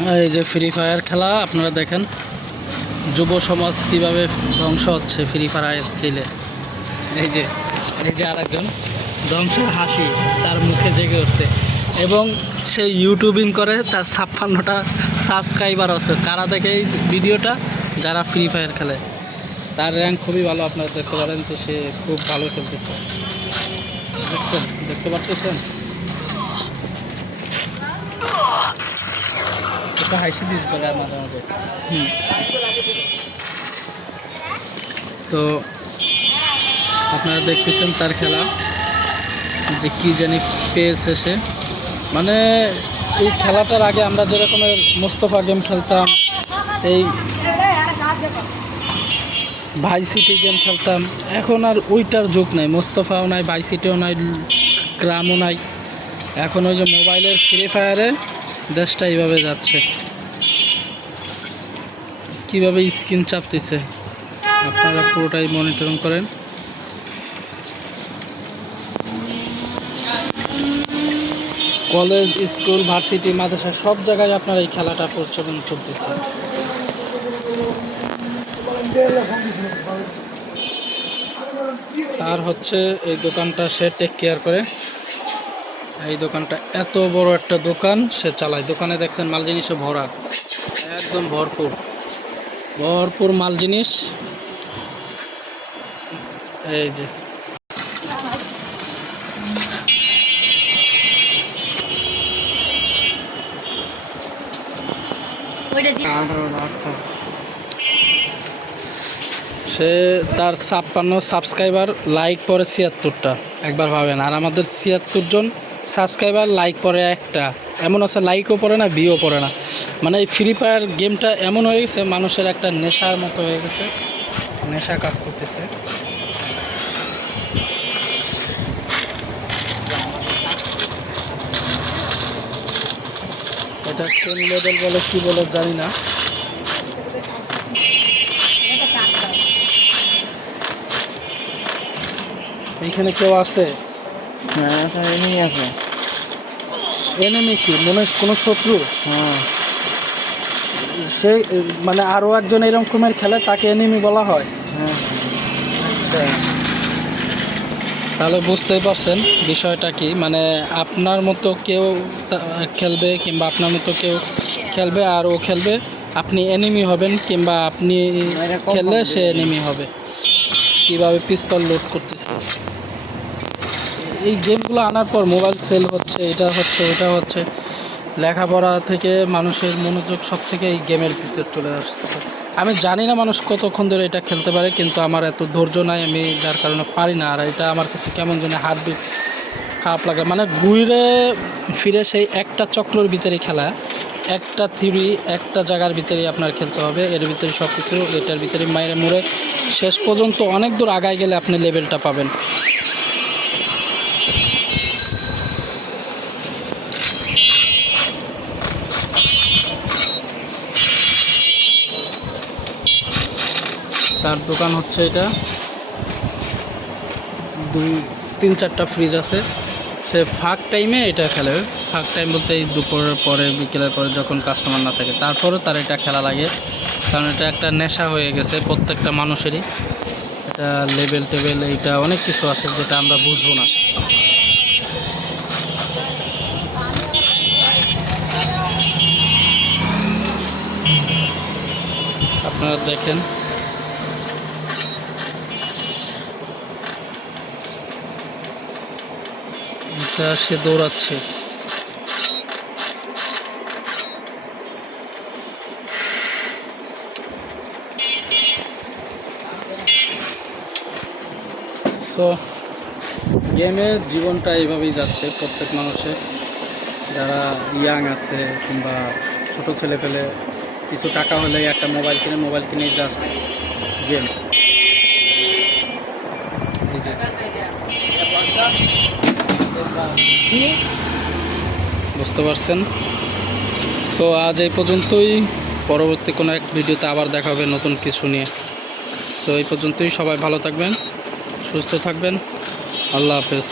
এই যে free fire খেলা আপনারা দেখেন, যুব সমাজ কীভাবে ধ্বংস হচ্ছে ফ্রি ফায়ার খেলে। এই যে আরেকজন ধ্বংসের হাসি তার মুখে জেগে উঠছে, এবং সে ইউটিউবিং করে, তার 56টা সাবস্ক্রাইবার আছে। কারা দেখে এই ভিডিওটা? যারা ফ্রি ফায়ার খেলে। তার র্যাঙ্ক খুবই ভালো, আপনারা দেখতে পারেন যে সে খুব ভালো খেলতেছে। দেখতে পারতেছেন? এটা হাসি দিস বলে মাঝে মাঝে। তো আপনারা দেখতেছেন তার খেলা, যে কি জানি পেয়েছে সে। মানে এই খেলাটার আগে আমরা যেরকমের মোস্তফা গেম খেলতাম, এই ভাই সিটি গেম খেলতাম, এখন আর ওইটার যুগ নাই। মোস্তফাও নাই, ভাই সিটিও নাই, গ্রামও নাই। এখন ওই যে মোবাইলের ফ্রি ফায়ারে দেশটা এইভাবে যাচ্ছে, কীভাবে স্ক্রিন চাপতেছে আপনারা পুরোটাই মনিটরিং করেন। কলেজ, স্কুল, ভার্সিটি, মাদ্রাসা সব জায়গায় আপনার এই খেলাটা প্রচলন চলতেছে। আর হচ্ছে এই দোকানটা সে টেক কেয়ার করে। এই দোকানটা এত বড় একটা দোকান সে চালায়। দোকানে দেখছেন মাল জিনিসে ভরা, একদম ভরপুর ভরপুর মাল জিনিস। এই যে সে তার 56 সাবস্ক্রাইবার, লাইক পরে 76টা, একবার ভাবেন। আর আমাদের 76 জন সাবস্ক্রাইবার, লাইক পরে একটা। এমন আছে লাইকও পড়ে না, ভিউও পড়ে না। মানে এই ফ্রি ফায়ার গেমটা এমন হয়ে গেছে, মানুষের একটা নেশার মতো হয়ে গেছে, নেশা কাজ করতেছে। এটা কোন লেভেল বলে কি বলে জানি না। এইখানে কেউ আছে? হ্যাঁ, এমনি আছে। এনিমি কি মনে হয় কোনো শত্রু? হ্যাঁ, সে মানে আরও একজন এরকমের খেলে, তাকে এনিমি বলা হয়। হ্যাঁ। আচ্ছা, তাহলে বুঝতেই পারছেন বিষয়টা কি। মানে আপনার মতো কেউ খেলবে, কিংবা আপনার মতো কেউ খেলবে আর ও খেলবে, আপনি এনিমি হবেন, কিংবা আপনি খেললে সে এনিমি হবে। কীভাবে পিস্তল লোড করতেছে। এই গেমগুলো আনার পর মোবাইল সেল হচ্ছে, এটা হচ্ছে ওটা হচ্ছে, লেখাপড়া থেকে মানুষের মনোযোগ সব থেকে এই গেমের ভিতর চলে আসছে। আমি জানি না মানুষ কতক্ষণ ধরে এটা খেলতে পারে, কিন্তু আমার এত ধৈর্য নাই, আমি যার কারণে পারি না। আর এটা আমার কাছে কেমন যেন হার্টবিট খারাপ লাগে। মানে ঘুরে ফিরে সেই একটা চক্রের ভিতরে খেলা, একটা থিওরি, একটা জায়গার ভিতরেই আপনার খেলতে হবে। এর ভিতরে সব কিছু, এটার ভিতরে মায়ের মুড়ে শেষ পর্যন্ত অনেক দূর আগায় গেলে আপনি লেভেলটা পাবেন। তার দোকান হচ্ছে এটা, 2-3-4টা ফ্রিজ আছে। সে ফাঁক টাইমে এটা খেলে। ফাঁক টাইম বলতে এই দুপুরের পরে, বিকেলের পরে, যখন কাস্টমার না থাকে, তারপরেও তার এটা খেলা লাগে। কারণ এটা একটা নেশা হয়ে গেছে প্রত্যেকটা মানুষেরই। এটা লেভেল টেবেল, এইটা অনেক কিছু আছে যেটা আমরা বুঝবো না। আপনারা দেখেন, এটা সে দৌড়াচ্ছে। সো গেমের জীবনটা এইভাবেই যাচ্ছে প্রত্যেক মানুষের, যারা ইয়াং আছে কিংবা ছোটো ছেলে পেলে, কিছু টাকা হলেই একটা মোবাইল কিনে জাস্ট গেম। বুঝতে পারছেন? সো আজ এই পর্যন্তই। পরবর্তী কোনো এক ভিডিওতে আবার দেখা হবে নতুন কিছু নিয়ে। সো এই পর্যন্তই। সবাই ভালো থাকবেন, সুস্থ থাকবেন। আল্লাহ হাফেজ।